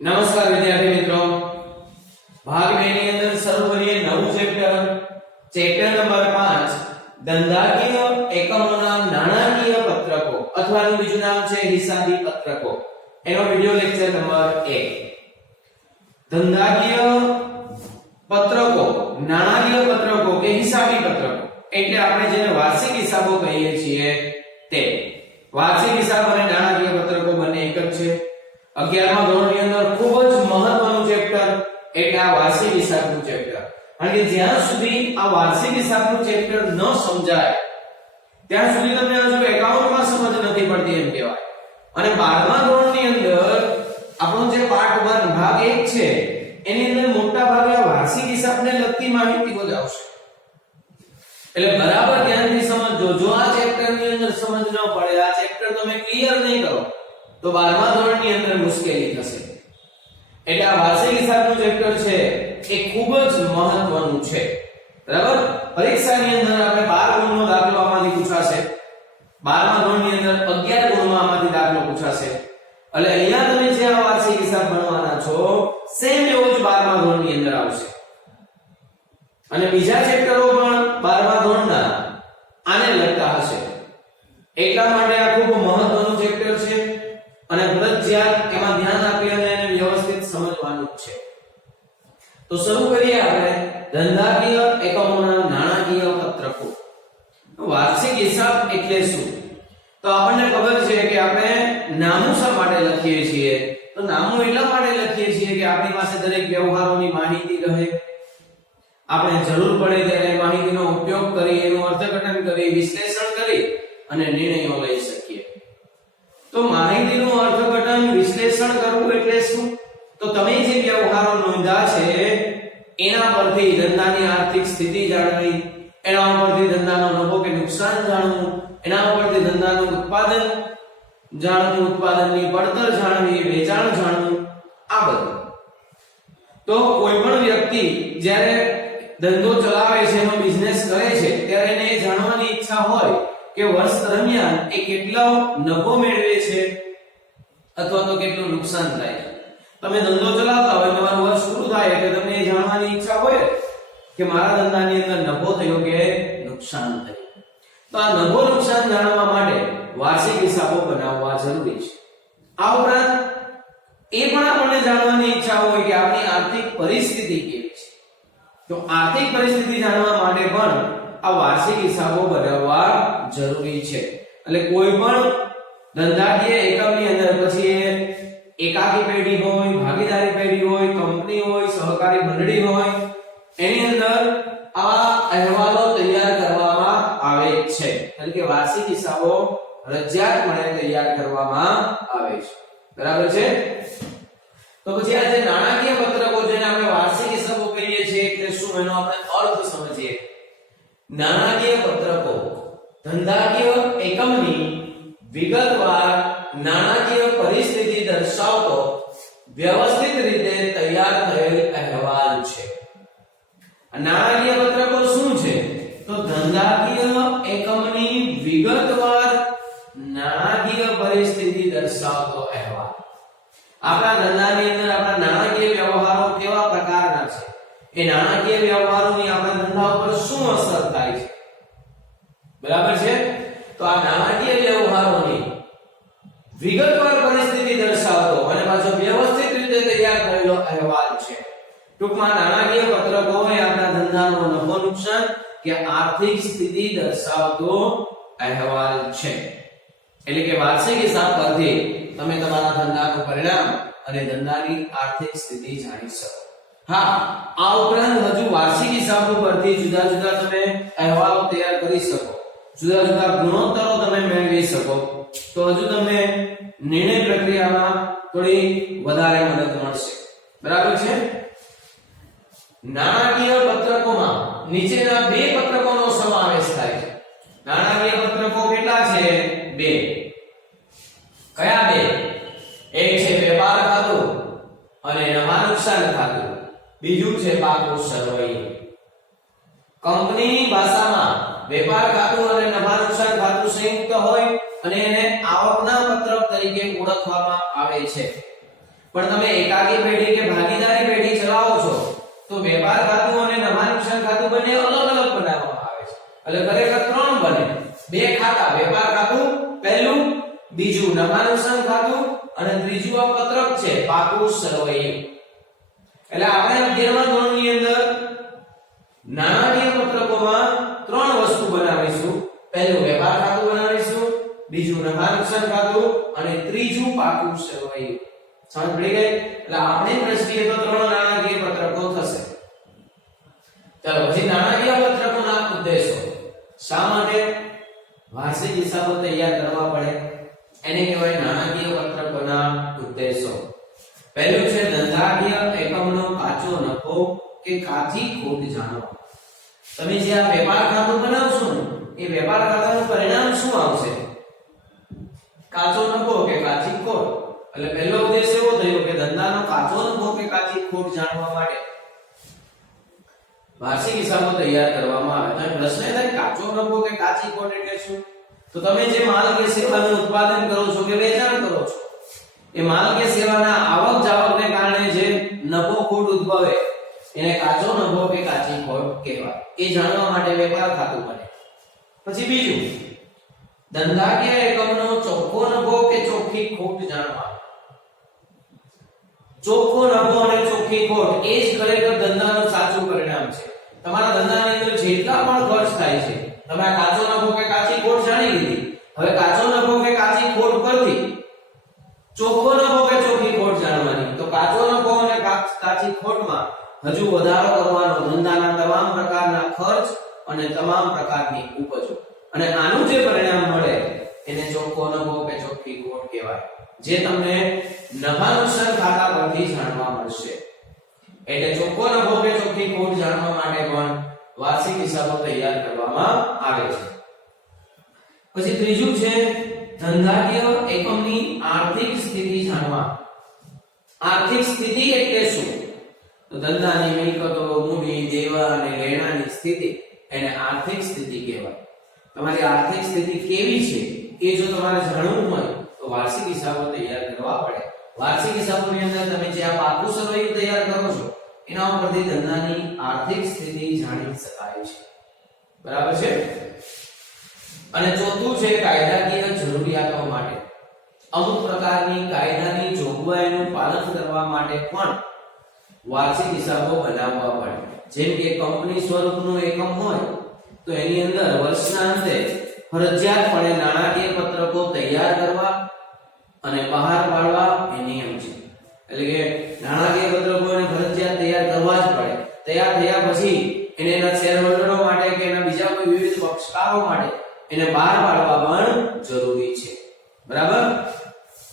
નમસ્કાર વિદ્યાર્થી મિત્રો, ભાગ 2 ની અંદર શરૂ કરીએ નવું ચેપ્ટર નંબર 5 ધંધાકીય એકમોના નાણાકીય પત્રકો અથવા એનું બીજું નામ છે હિસાબી પત્રકો. એનો વિડિયો લેક્ચર નંબર 1. ધંધાકીય પત્રકો, નાણાકીય પત્રકો કે હિસાબી પત્રકો એટલે આપણે જેને વાર્ષિક હિસાબો કહીએ છીએ તે. વાર્ષિક હિસાબ અને નાણાકીય પત્રકો બંને એક જ છે. 11મા ધોરણની અંદર ખૂબ જ મહત્વનું ચેપ્ટર એટલે આ વાર્ષિક હિસાબનું ચેપ્ટર. કારણ કે જ્યાં સુધી આ વાર્ષિક હિસાબનું ચેપ્ટર ન સમજાય ત્યાં સુધી તમને હજુ એકાઉન્ટમાં સમજ નથી પડતી એમ કહેવાય. અને 12મા ધોરણની અંદર આપણો જે પાર્ટ 1 ભાગ 1 છે એની અંદર મોટા ભાગે આ વાર્ષિક હિસાબને લગતી માહિતીઓ જ આવશે. એટલે બરાબર ધ્યાનથી સમજો. જો આ ચેપ્ટરની અંદર સમજ ન પડે, આ ચેપ્ટર તમે ક્લિયર નહીં કરો તો 12મા ધોરણની અંદર મુશ્કેલી થશે. એટલે આ વાર્ષિક હિસાબનું ચેપ્ટર છે એ ખૂબ જ મહત્વનું છે. બરાબર? પરીક્ષાની અંદર આપણે 12 ગુણનો દાખલો આમાંથી પૂછાશે. 12મા ધોરણની અંદર 11 ગુણમાં આમાંથી દાખલો પૂછાશે. એટલે અહીંયા તમે જે આ વાર્ષિક હિસાબ ભણવાના છો સેમ એવું જ 12મા ધોરણની અંદર આવશે. અને બીજા ચેપ્ટરો પણ 12મા ધોરણના આને લગતા હશે. એટલા માટે આ ખૂબ મહત્વનું ચેપ્ટર છે અને ફરજિયાત એમાં ધ્યાન આપી અને એને વ્યવસ્થિત સમજવાનું છે. તો શરૂ કરીએ આપણે ધંધાકીય એકમોના નાણાકીય પત્રકો. વાર્ષિક હિસાબ એટલે શું? તો આપણને ખબર છે કે આપણે નામું શા માટે લખીએ છીએ? તો નામું એટલા માટે લખીએ છીએ કે આપણી પાસે દરેક વ્યવહારોની માહિતી રહે. આપણે જરૂર પડે ત્યારે માહિતીનો ઉપયોગ કરી, એનું અર્થઘટન કરી, વિશ્લેષણ કરી અને નિર્ણયો લઈ શકીએ. તો માહિતીનું અર્થઘટન, વિશ્લેષણ કરવું એટલે શું? તો તમે જે વ્યવહારો નોંધ્યા છે એના પરથી ધંધાની આર્થિક સ્થિતિ જાણવી, એના પરથી ધંધાનો નફો કે નુકસાન જાણવું, એના પરથી ધંધાનું ઉત્પાદન જાણવું, ઉત્પાદનની પડતર જાણવી, વેચાણ જાણવું, આ બધું. તો કોઈ પણ વ્યક્તિ જ્યારે ધંધો ચલાવે છે, એનો બિઝનેસ કરે છે ત્યારે એને જાણવાની ઈચ્છા હોય કે વર્ષ દરમિયાન એ કેટલો નફો મેળવે છે અથવા તો કેટલું નુકસાન થાય છે. તમે ધંધો ચલાવતા હોય, તમારું વર્ષ પૂરું થાય એટલે તમને એ જાણવાની ઈચ્છા હોય કે મારા ધંધાની અંદર નફો થયો કે નુકસાન થયું. તો આ નફો નુકસાન જાણવા માટે વાર્ષિક હિસાબો બનાવવા જરૂરી છે. આ ઉપરાંત એ પણ આપણને જાણવાની ઈચ્છા હોય કે આપણી આર્થિક પરિસ્થિતિ કેવી છે. તો આર્થિક પરિસ્થિતિ જાણવા માટે પણ આ વાર્ષિક હિસાબો બનાવવા જરૂરી છે. એટલે કોઈ પણ ધંધાકીય એકમની અંદર પછી એકાકી પેઢી હોય, ભાગીદારી પેઢી હોય, કંપની હોય, સહકારી મંડળી હોય, એની અંદર આ અહેવાલો તૈયાર કરવામાં આવે છે. એટલે કે વાર્ષિક હિસાબો ફરજિયાતપણે તૈયાર કરવામાં આવે છે. બરાબર છે? તો પછી આ જે નાણાકીય પત્રકો જેને આપણે વાર્ષિક હિસાબો કહીએ છીએ એટલે શું, એનો આપણે અર્થ સમજીએ. નાણાકીય પત્રકો ધંધાકીય એકમની વિગતવાર નાણાકીય પરિસ્થિતિ દર્શાવતો વ્યવસ્થિત રીતે તૈયાર થયેલ અહેવાલ છે. નાણાકીય પત્રકો શું છે? તો ધંધાકીય એકમની વિગતવાર નાણાકીય પરિસ્થિતિ દર્શાવતો અહેવાલ. આપણા ધંધાની અંદર આપણા નાણાકીય વ્યવહારો કેવા પ્રકારના છે, એ નાણાકીય વ્યવહારોની આપણા ધંધા ઉપર શું અસર થાય છે. બરાબર છે? તો આ નાણાકીય વ્યવહારોની વિગતવાર પરિસ્થિતિ દર્શાવતો અને પાછો વ્યવસ્થિત રીતે તૈયાર થયેલો અહેવાલ છે. ટૂંકમાં નાણાકીય પત્રકો એ આપણા ધંધાનો નફો નુકસાન કે આર્થિક સ્થિતિ દર્શાવતો અહેવાલ છે. એટલે કે વાર્ષિક હિસાબ પરથી તમે તમારા ધંધાનું પરિણામ અને ધંધાની આર્થિક સ્થિતિ જાણી શકો. હા, આ ઉપરાંત હજુ વાર્ષિક હિસાબ પરથી જુદા જુદા તમે અહેવાલો તૈયાર કરી શકો, જુદા જુદા ગુણોત્તરો તમે મેળવી શકો, તો હજુ તમને નિર્ણય પ્રક્રિયામાં થોડી વધારે મદદ મળશે. બરાબર છે? નાણાકીય પત્રકોમાં નીચેના બે પત્રકોનો સમાવેશ થાય છે. નાણાકીય પત્રકો કેટલા છે? 2. કયા 2? એક છે વેપાર ખાતું અને નફા નુકસાન ખાતું. બીજું છે પાકું સરવૈયું. કંપનીની ભાષામાં વેપાર ખાતું અને નફા નુકસાન ખાતું સંયુક્ત હોય અને એને આવકના પત્રક તરીકે ઓળખવામાં આવે છે. પણ તમે એકાકી પેઢી કે ભાગીદારી પેઢી ચલાવો છો તો વેપાર ખાતું અને નફા નુકસાન ખાતું બંને અલગ અલગ બનાવવામાં આવે છે એટલે ખરેખર ત્રણ બને બે ખાતા વેપાર ખાતું પહેલું બીજું નફા નુકસાન ખાતું અને ત્રીજું આ પત્રક છે પાકું સરવૈયું એટલે આપણે 11મા ધોરણની અંદર નાણાકીય પત્રકોમાં ત્રણ વસ્તુ બનાવીશું પહેલું વેપાર ખાતું બનાવીશું બીજું નફા નુકસાન ખાતું અને ત્રીજું પાકું સરવૈયું સમજ પડી ગઈ એટલે આપણી દ્રષ્ટિએ તો ત્રણ નાણાકીય પત્રકો થશે ચાલો પછી નાણાકીય પત્રકોના ઉદ્દેશો શા માટે વાર્ષિક હિસાબો તૈયાર કરવા પડે એને કહેવાય નાણાકીય પત્રકોના ઉદ્દેશો પહેલું છે ધંધાકીય એકમનો કાચો નફો કે કાચી ખોટ જાણવા તમે જે આ વેપાર ખાતું બનાવશો ને એ વેપાર ખાતાનું પરિણામ શું આવશે કાચો નફો કે કાચી ખોટ એટલે પહેલો ઉદ્દેશ એવો થયો કે ધંધાનો કાચો નફો કે કાચી ખોટ જાણવા માટે વાર્ષિક હિસાબો તૈયાર કરવામાં આવે તો પ્રશ્ન એ થાય કાચો નફો કે કાચી ખોટ એટલે શું તો તમે જે માલ કે સેવાનું ઉત્પાદન કરો છો કે વેચાણ કરો છો એ માલ કે સેવાના આવક જાવકને કારણે જે નફો ખોટ ઉદ્ભવે એને કાચો નફો કે કાચી ખોટ કહેવાય એ જાણવા માટે વેપાર ખાતું બને પછી બીજું ધંધાકીય એકમનો ચોખ્ખો નફો કે ચોખ્ખી ખોટ જાણવા ચોખ્ખો નફો અને ચોખ્ખી ખોટ એ જ ખરેખર ધંધાનું સાચું પરિણામ છે તમારા ધંધાની અંદર જેટલા પણ ખર્ચ થાય છે તમે આ કાચો નફો કે કાચી ખોટ જાણી લીધી હવે કાચો નફો કે કાચી ખોટ પરથી ચોખ્ખો નફો કે ચોખ્ખી ખોટ જાણવાની તો કાચો નફો અને કાચી ખોટમાં હજુ વધારો કરવાનો ધંધાના તમામ પ્રકારના ખર્ચ અને તમામ પ્રકારની ઉપજો અને આનું જે પરિણામ મળે એને ચોખ્ખો નફો કે ચોખ્ખી ખોટ કહેવાય જે તમને નફા નુકસાન ખાતા પરથી જાણવા મળશે એટલે ચોખ્ખો નફો કે ચોખ્ખી ખોટ જાણવા માટે પણ વાર્ષિક હિસાબો તૈયાર કરવામાં આવે છે પછી ત્રીજું છે ધંધાકીય એકમની આર્થિક સ્થિતિ જાણવા આર્થિક સ્થિતિ એટલે શું તો ધંધાની મિલકતો મૂડી દેવા અને લેણાની સ્થિતિ એને આર્થિક સ્થિતિ કહેવાય તમારી આર્થિક સ્થિતિ કેવી છે એ જો તમારે જાણવું હોય તો વાર્ષિક હિસાબો તૈયાર કરવા પડે વાર્ષિક હિસાબોની અંદર તમે જે આ પાકું સરવૈયું તૈયાર કરો છો એના ઉપરથી ધંધાની આર્થિક સ્થિતિ જાણી શકાય છે બરાબર છે અને ચોથું છે કાયદાકીય જરૂરિયાતો માટે અમુક પ્રકારની કાયદાની જોગવાઈનું પાલન કરવા માટે પણ વાર્ષિક હિસાબો બનાવવા પડે જેમ કે કંપની સ્વરૂપનું એકમ હોય તો એની અંદર વર્ષના અંતે ફરજિયાતપણે નાણાકીય પત્રકો તૈયાર કરવા અને બહાર પાડવા એ નિયમ છે એટલે કે નાણાકીય પત્રકોને ફરજિયાત તૈયાર કરવા જ પડે તૈયાર થયા પછી એને એના શેરહોલ્ડરો માટે કે એના બીજા કોઈ વિવિધ પક્ષકારો માટે એને બહાર પાડવા પણ જરૂરી છે બરાબર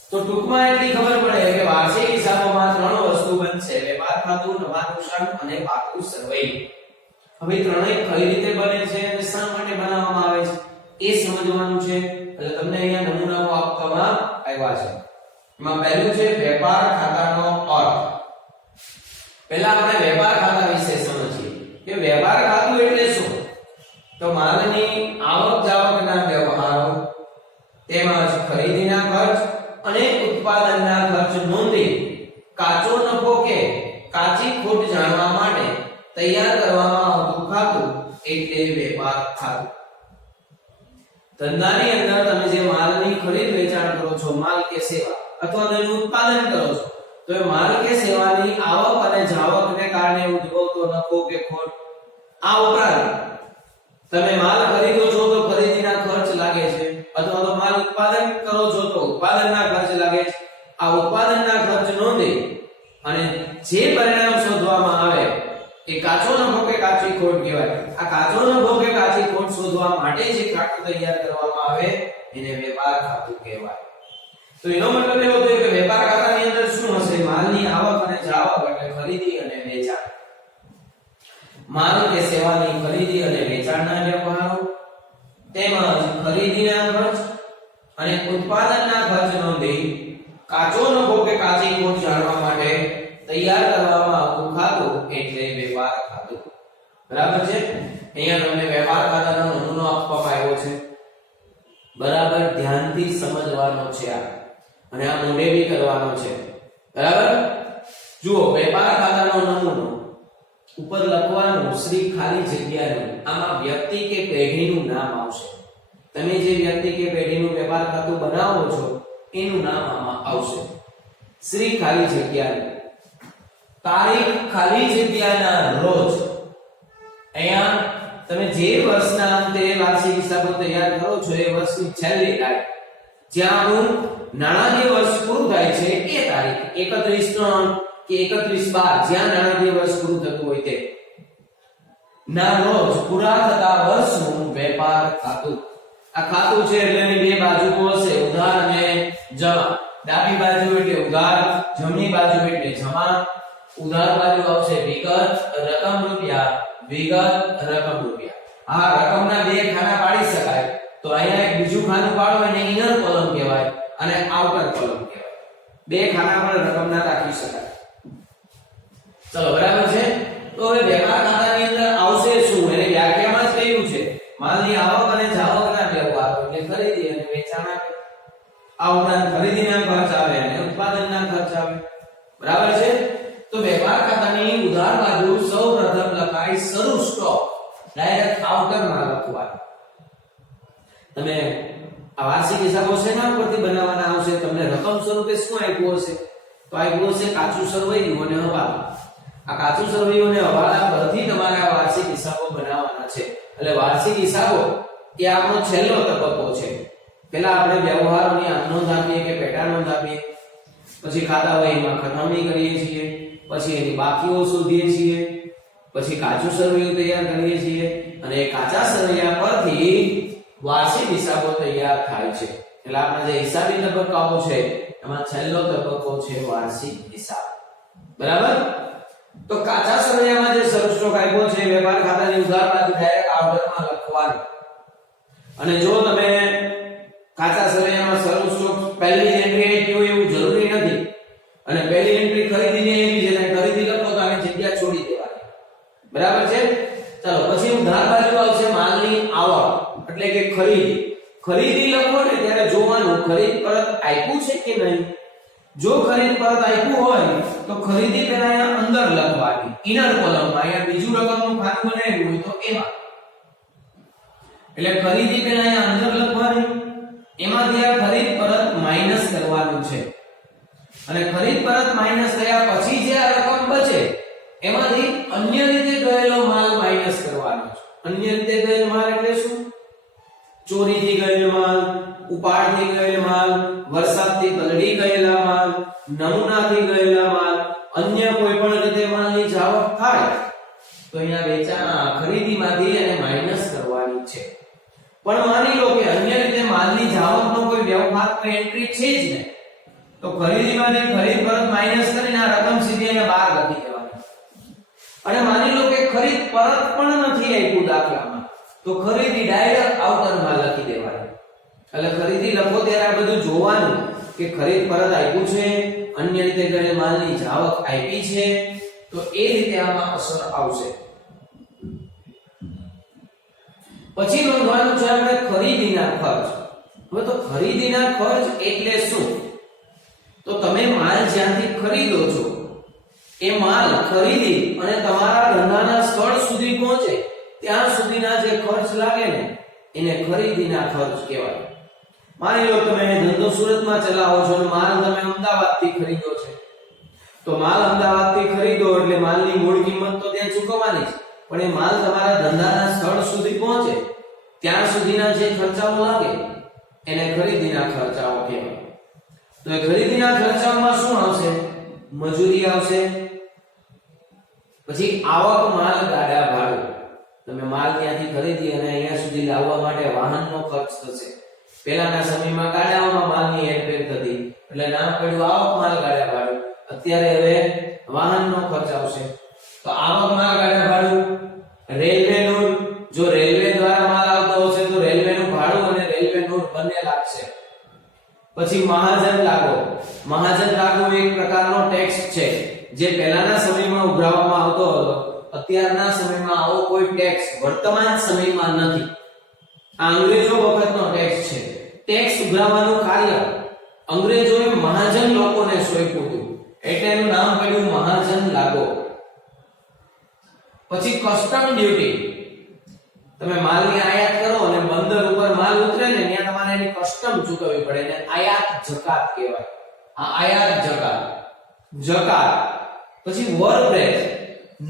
તો ટૂંકમાં એટલી ખબર પડે કે વાર્ષિક હિસાબોમાં ત્રણ વસ્તુ બનશે વેપાર ખાતું નફા નુકસાન અને પાકું સરવૈયું હવે ત્રણેય કઈ રીતે બને છે અને શા માટે બનાવવામાં આવે છે એ સમજવાનું છે એટલે તમને અહીંયા નમૂનાઓ આપવામાં આવ્યા છે એમાં પહેલું છે વેપાર ખાતાનો અર્થ પહેલા આપણે વેપાર ખાતા વિશે સમજીએ કે વેપાર ખાતું એટલે શું તો માલની આવક જાવકના વ્યવહારો તેમજ ખરીદીના ખર્ચ અને ઉત્પાદનના ખર્ચ નોંધી કાચો નફો કે કાચી ખોટ જાણવા માટે તૈયાર કરવામાં આવતું ખાતું એટલે વેપાર ખાતું ધંધાની અંદર તમે જે માલની ખરીદ વેચાણ કરો છો માલ કે સેવા અથવા તેનું ઉત્પાદન કરો છો તો એ માલ કે સેવાની આવક અને જાવકને કારણે ઉદ્ભવતો નફો કે ખોટ આ ઉપરાંત તમે માલ ખરીદો છો તો ખરીદીના ખર્ચ લાગે છે અથવા તો માલ ઉત્પાદન કરો છો તો ઉત્પાદનના ખર્ચ લાગે છે આ ઉત્પાદનના ખર્ચ નોંધી અને જે પરિણામ શોધવામાં આવે એ કાચો નફો કે કાચી ખોટ કહેવાય આ કાચો નફો કે કાચી ખોટ શોધવા માટે જે ખાતું તૈયાર કરવામાં આવે એને વેપાર ખાતું કહેવાય તો એનો મતલબ એવો થયો કે વેપાર ખાતાની અંદર શું હશે માલની આવક અને જાવક એટલે ખરીદી અને વેચાણ માલ કે સેવાની ખરીદી અને વેચાણના વ્યવહારો તેમજ ખરીદીના ખર્ચ અને ઉત્પાદનના ખર્ચ નોંધી કાચો નફો કે કાચી ખોટ જાણવા માટે તૈયાર કરવામાં આવતું ખાતું એટલે વેપાર ખાતું બરાબર છે અહીંયા તમને વેપાર ખાતાનો નમૂનો આપવામાં આવ્યો છે બરાબર ધ્યાનથી સમજવાનો છે આ અને આ મોઢે બી કરવાનો છે બરાબર? જુઓ વેપાર ખાતાનો નમૂનો ઉપર લખવાનું શ્રી ખાલી જગ્યાનું, આમાં વ્યક્તિ કે પેઢીનું નામ આવશે. તમે જે વ્યક્તિ કે પેઢીનું વેપાર ખાતું બનાવો છો એનું નામ આમાં આવશે. શ્રી ખાલી જગ્યાનું, તારીખ ખાલી જગ્યાના રોજ. અહીંયા તમે જે વર્ષના અંતે વાર્ષિક હિસાબો તૈયાર કરો છો એ વર્ષની છેલ્લી તારીખ, જ્યાં આપણું નાણાકીય વર્ષ પૂરું થાય છે એ તારીખ 31/3 કે 31/12, જ્યાં નાણાકીય વર્ષ પૂરું થતું હોય તે ના રોજ પૂરા થતા વર્ષનું વેપાર ખાતું. આ ખાતું છે એટલે એની બે બાજુઓ હશે, ઉધાર અને જમા. ડાબી બાજુ એટલે ઉધાર, જમણી બાજુ એટલે જમા. ઉધાર બાજુ આવશે વિગત રકમ રૂપિયા, વિગત રકમ રૂપિયા. આ રકમના બે ખાના પાડી શકાય, તો અહીંયા એક બીજું ખાનું પાડો એને ઇનર કોલમ કહેવાય અને આઉટર કોલમ કહેવાય. બે ખાના પર રકમના રાખી શકાય. ચલો બરાબર છે. તો હવે વેપાર ખાતાની અંદર આવશે શું, એને વ્યાખ્યામાં જ કહ્યું છે માલની આવક અને જાવકના વ્યવહારો, એટલે ખરીદી અને વેચાણ આવે. આ ઉપરાંત ખરીદીના ખર્ચ આવે અને ઉત્પાદનના ખર્ચ આવે. બરાબર છે. તો વેપાર ખાતાની ઉધાર બાજુ સૌપ્રથમ લખાય શરૂ સ્ટોક, ડાયરેક્ટ આઉટરમાં લખવાનું. તમે આ વાર્ષિક હિસાબો શેના ઉપરથી બનાવવાના આવશે, તમને રકમ સ્વરૂપે શું આપ્યું હશે? તો આપ્યું હશે કાચું સરવૈયું અને હવાલો. આ કાચું સરવૈયું અને હવાલા પરથી તમારે આ વાર્ષિક હિસાબો બનાવવાના છે. એટલે વાર્ષિક હિસાબો એ આપણો છેલ્લો તબક્કો છે. પહેલા આપણે વ્યવહારોની નોંધ આપીએ કે પેટા નોંધ આપીએ, પછી ખાતા વહીમાં ખતમણી કરીએ છીએ, પછી એની બાકીઓ શોધીએ છીએ, પછી કાચું સરવૈયું તૈયાર કરીએ છીએ અને એ કાચા સરવૈયા પરથી વાર્ષિક હિસાબો તૈયાર થાય છે. એટલે આપણે જે હિસાબી તબક્કાઓ છે એમાં છેલ્લો તબક્કો છે વાર્ષિક હિસાબ. બરાબર? તો કાચા સરવૈયામાં જે શરૂ સ્ટોક આપ્યો છે વેપાર ખાતાની ઉધાર બાજુ ડાયરેક્ટ આઉટરમાં લખવાનું. અને જો તમે કાચા સરવૈયામાં શરૂ સ્ટોક પહેલી એન્ટ્રી આપ્યો એવું જરૂરી નથી, અને પહેલી એન્ટ્રી ખરીદીની એવી છે ને ખરીદી લખો તો આની જગ્યા છોડી દેવાની. બરાબર છે. ચાલો પછી ઉધાર બાજુ આવશે માલની આવક, એટલે કે ખરીદી. ખરીદી લખો ને ત્યારે જોવાનું ખરીદ પરત આપ્યું છે કે નહીં. જો ખરીદ પરત આપ્યું હોય તો ખરીદી પહેલા અહીંયા અંદર લખવાની, ઇનર કોલમમાં. અહીંયા બીજું રકમનું ખાતું બનાવ્યું હોય તો એમાં, એટલે ખરીદી પહેલા અહીંયા અંદર લખવાની, એમાંથી આ ખરીદ પરત માઈનસ કરવાનું છે. અને ખરીદ પરત માઈનસ થયા પછી જે આ રકમ બચે એમાંથી અન્ય રીતે ગયેલો માલ માઈનસ કરવાનો છે. અન્ય રીતે ગયેલો માલ એટલે શું? ચોરીથી ગયેલો માલ, ઉપાડથી ગયેલો માલ, વરસાદથી પલળી ગયેલા માલ, નમૂનાથી ગયેલા માલ, અન્ય કોઈ પણ રીતે માલની જાવક થાય તો અહીંયા વેચાણ ખરીદીમાંથી એને માઈનસ કરવાની છે. પણ માની લો કે અન્ય રીતે માલની જાવકનો કોઈ વ્યવહારમાં એન્ટ્રી છે જ નહીં, તો ખરીદીમાંથી ખરીદ પરત માઈનસ કરીને આ રકમ સીધી અહીંયા બહાર લખી દેવાની. અને માની લો કે ખરીદ પરત પણ નથી આપ્યું દાખલામાં, તો ખરીદી ડાયરેક્ટ આઉટરમાં લખી દેવાની. એટલે ખરીદી લખો ત્યારે આ બધું જોવાનું કે ખરીદ પરત આપ્યું છે, અન્ય રીતે ગયેલ માલની જાવક આપી છે, તો એ રીતે આમાં અસર આવશે. પછી નોંધવાનું છે આપણે ખરીદીના ખર્ચ. હવે તો ખરીદીના ખર્ચ એટલે શું? તો તમે માલ જ્યાંથી ખરીદો છો એ માલ ખરીદી અને તમારા ધંધાના સ્થળ સુધી પહોંચે ત્યાં સુધીના જે ખર્ચ લાગે ને એને ખરીદીના ખર્ચ કહેવાય. માની લો તમે ધંધો સુરતમાં ચલાવો છો અને માલ તમે અમદાવાદથી ખરીદો છે, તો માલ અમદાવાદથી ખરીદો એટલે માલની મૂળ કિંમત તો ત્યાં ચૂકવવાની છે, પણ એ માલ તમારા ધંધાના સ્થળ સુધી પહોંચે ત્યાં સુધીના જે ખર્ચાઓ લાગે એને ખરીદીના ખર્ચાઓ કહેવાય. તો એ ખરીદીના ખર્ચાઓમાં શું આવશે? મજૂરી આવશે, પછી આવક માલ ગાડા ભાડું. તમે માલ ત્યાંથી ખરીદી અને અહીંયા સુધી લાવવા માટે વાહનનો ખર્ચ થશે. પહેલાના સમયમાં ગાડાઓમાં માલની હેરફેર થતી એટલે નામ પડ્યું આવક માલ ગાડા ભાડું. અત્યારે હવે વાહનનો ખર્ચ આવશે. તો આવક માલ ગાડા ભાડું, રેલવેનું, જો રેલવે દ્વારા માલ આવતો હશે તો રેલવેનું ભાડું અને રેલવેનું બંને લાગશે. પછી મહાજન લાગો. મહાજન લાગો એક પ્રકારનો ટેક્સ છે જે પહેલાના સમયમાં ઉઘરાવવામાં આવતો હતો. અત્યારના સમયમાં આવો કોઈ ટેક્સ વર્તમાન સમયમાં નથી. આ અંગ્રેજો વખતનો ટેક્સ છે. ટેક્સ ઉઘરાવવાનું કાર્ય અંગ્રેજોએ મહાજન લોકોને સોંપ્યું હતું. એટલે એનું નામ પડ્યું મહાજન લાગો. પછી કસ્ટમ ડ્યુટી. તમે માલની આયાત કરો અને બંદર ઉપર માલ ઉતરે ને ત્યાં તમારે એની કસ્ટમ ચૂકવવી પડે ને આયાત જકાત કહેવાય. આ આયાત જકાત. જકાત. પછી વરપ્રેસ.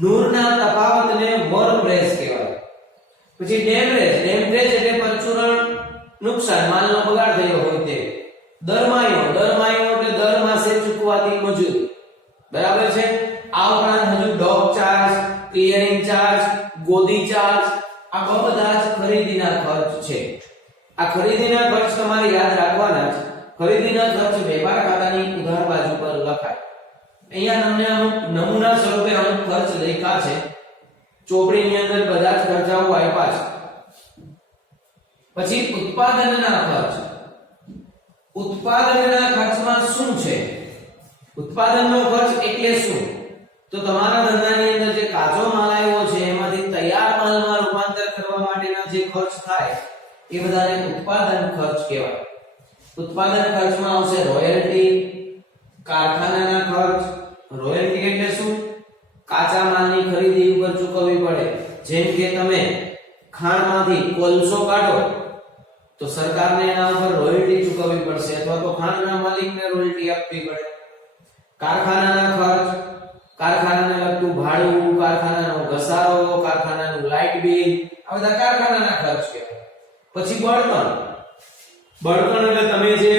નૂરના તફાવતને વરપ્રેસ કહેવાય. પછી ડેમરેજ. ડેમરેજ એટલે પરચુરણ નુકસાન, માલનો બગાડ થયો હોય તે. દરમાયો. દરમાયો એટલે દર માસે ચૂકવાતી મજૂરી. બરાબર છે. આ ઉપરાંત હજુ ડોક ચાર્જ, ક્લિયરિંગ ચાર્જ, ગોદી ચાર્જ, આ બધા જ ખરીદીના ખર્ચ છે. આ ખરીદીના ખર્ચ તમારે યાદ રાખવાના છે. ખરીદીના ખર્ચ વેપાર ખાતાની ઉધાર બાજુ પર લખાય. અહીંયા તમને અમુક નમૂના સ્વરૂપે અમુક ખર્ચ લખ્યા છે. ચોપડીની અંદર બધા જ ખર્ચાઓ આપ્યા છે. પછી ઉત્પાદનના ખર્ચ. ઉત્પાદનના ખર્ચમાં શું છે? ઉત્પાદનનો ખર્ચ એટલે શું? તો તમારા ધંધાની અંદર જે કાચો માલ આવ્યો છે એમાંથી તૈયાર માલમાં રૂપાંતર કરવા માટેના જે ખર્ચ થાય એ બધાને ઉત્પાદન ખર્ચ કહેવાય. ઉત્પાદન ખર્ચમાં આવશે રોયલ્ટી, કારખાનાના ખર્ચ. રોયલ્ટી એટલે શું? કાચા માલની ખરીદી ઉપર ચૂકવવી પડે. જેમ કે તમે ખાણમાંથી કોલસો કાઢો તો સરકારને એના ઉપર રોયલ્ટી ચૂકવવી પડશે અથવા તો ખાણના માલિકને રોયલ્ટી આપવી પડે. કારખાનાના ખર્ચ, કારખાનાને લગતું ભાડું, કારખાનાનો ઘસારો, કારખાનાનું લાઇટ બિલ, આ બધા કારખાનાના ખર્ચ કહેવાય. પછી બળતણ. બળતણ એટલે તમે જે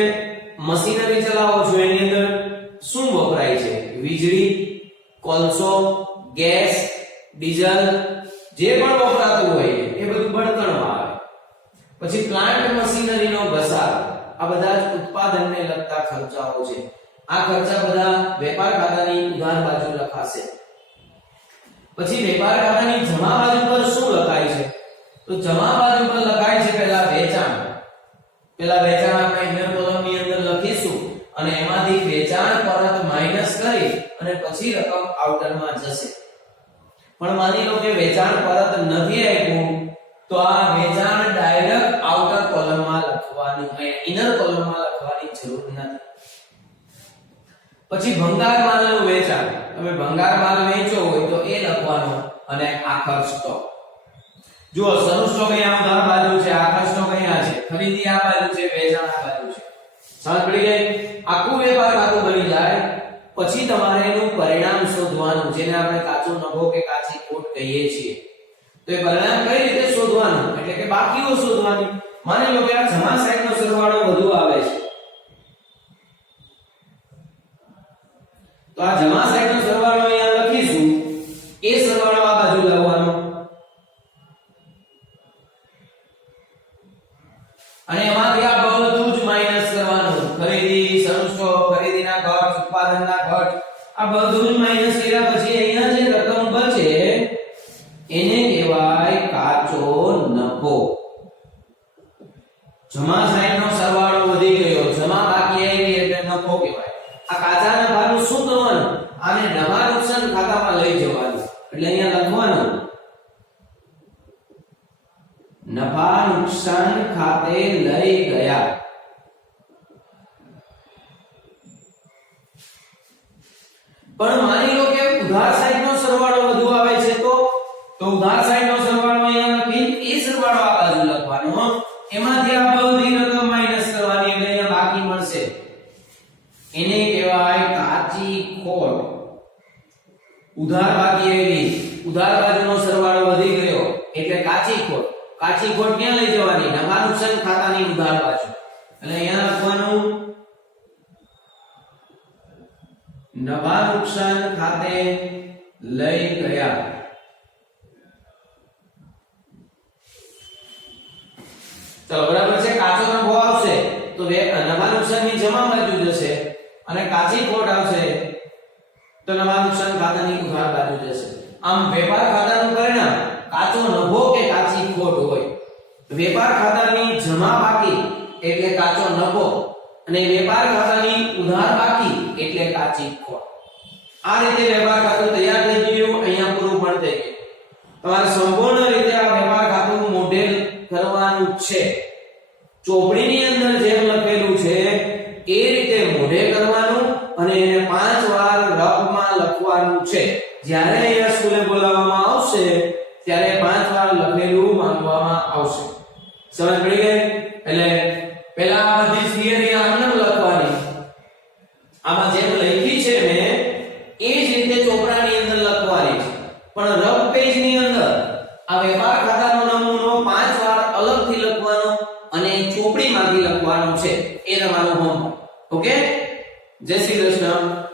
મશીનરી ચલાવો છો એની અંદર શું વપરાય છે? વીજળી, કોલસો, ગેસ, ડીઝલ, જે પણ વપરાતું હોય એ બધું બળતણમાં આવે. પછી પ્લાન્ટ મશીનરીનો ઘસારો, આ બધા જ ઉત્પાદનને લગતા ખર્ચાઓ છે. આ ખર્ચા બધા વેપાર ખાતાની ઉધાર બાજુ લખાશે. પછી વેપાર ખાતાની જમા બાજુ પર શું લખાય છે? તો જમા બાજુ પર લખાય છે પહેલા વેચાણ. પહેલા વેચાણ આપણે ઇનર કોલમની અંદર લખીશું અને એમાંથી વેચાણ પરત માઈનસ કરી અને પછી રકમ આઉટરમાં જશે. પણ માની લો કે વેચાણ પરત નથી આપ્યું તો આ વેચાણ ડાયરેક્ટ આઉટર કોલમમાં લખવાની, ઇનર કોલમમાં લખવાની જરૂર નથી. પછી ભંગાર માલનું વેચાણ. તમે ભંગાર માલ વેચો હોય તો એ લખવાનો અને આ ખર્ચ તો જુઓ, શરૂ સ્ટોક અહીંયા ઉધાર બાજુ છે, આખા સ્ટોક અહીંયા છે, ખરીદી આ બાજુ છે, વેચાણ આ બાજુ છે. સમજ પડી ગઈ? આખું વેપાર ખાતું બની જાય પછી તમારે એનું પરિણામ શોધવાનું, જેને આપણે કાચો નફો કે કાચી ખોટ કહીએ છીએ. તો એ પરિણામ કઈ રીતે શોધવાનું? એટલે કે બાકીઓ શોધવાની. માની લો કે આ જમા સાઈડનો સરવાળો વધુ આવે છે તો આ જમા સાઈડનો સરવાળો અહીંયા લખીશું, એ સરવાળો આ બાજુ લાવવાનો અને એમાંથી આ બધું જ માઈનસ કરવાનું. ખરીદી, શરૂ સ્ટોક, ખરીદીના ખર્ચ, ઉત્પાદનના ખર્ચ, આ બધું જ માઈનસ કર્યા પછી અહીંયા જે રકમ બચે એને કહેવાય કાચો નફો. જમા સાઈડનો સરવાળો વધી ગયો, જમા બાકી આવી એટલે નફો કહેવાય. આ કાચા નફાનું શું કરવાનું? આને નફા નુકસાન ખાતામાં લઈ જવાનું. એટલે અહીંયા લખવાનું નફા નુકસાન ખાતે લઈ ગયા. પણ માની લો કે ઉધાર સાઈડનો સરવાળો વધુ આવે છે તો ઉધાર સાઈડનો સરવાળો અહીંયા લખી એ સરવાળો આ બાજુ લખવાનો, એમાંથી આ બધી રકમ માઈનસ કરવાની એટલે અહીંયા બાકી મળશે. એને કહેવાય કાચી ખોટ. ઉધાર બાકી આવી, ઉધાર બાજુનો સરવાળો વધી ગયો એટલે કાચી ખોટ. કાચી ખોટ ક્યાં લઈ જવાની? નફા નુકસાન ખાતાની ઉધાર બાજુ. એટલે અહીંયા લખવાનું નફા નુકસાન ખાતે લઈ ગયા. ચલો બરાબર છે. કાચો નફો આવશે તો નફા નુકસાનની જમા બાજુ જશે અને કાચી ખોટ આવશે તો નફા નુકસાન ખાતાની ઉધાર બાજુ જશે. આમ વેપાર ખાતાનું પરિણામ કાચો નફો કે કાચી ખોટ હોય. વેપાર ખાતાની જમા બાકી એટલે કાચો નફો અને વેપાર ખાતાની ઉધાર બાકી એટલે કાચી ખોટ. આ રીતે વેપાર ખાતું તૈયાર થઈ ગયું. અહીંયા પૂરું પણ થઈ ગયું. તમારે સંપૂર્ણ રીતે આ વેપાર ખાતું મોડેલ કરવાનું છે. ચોપડીની અંદર જેમ લખેલું છે એ રીતે મોઢે કરવાનું અને એને 5 વાર લખવાનું છે. જ્યારે અહીંયા સ્કૂલે બોલાવવામાં આવશે ત્યારે 5 વાર લખેલું માંગવામાં આવશે. સમજ પડી ગઈ? એટલે પહેલા આ બધી થિયરી આમને લખવાની, આમાં જેમ લખી છે મેં એ જ રીતે ચોપડાની અંદર લખવાની છે, પણ રફ પેજ ની અંદર આ વેપાર ખાતાનો નમૂનો 5 વાર અલગથી લખવાનો અને ચોપડીમાંથી લખવાનો છે. એ તમારું હોમવર્ક. ઓકે, જય શ્રી કૃષ્ણ.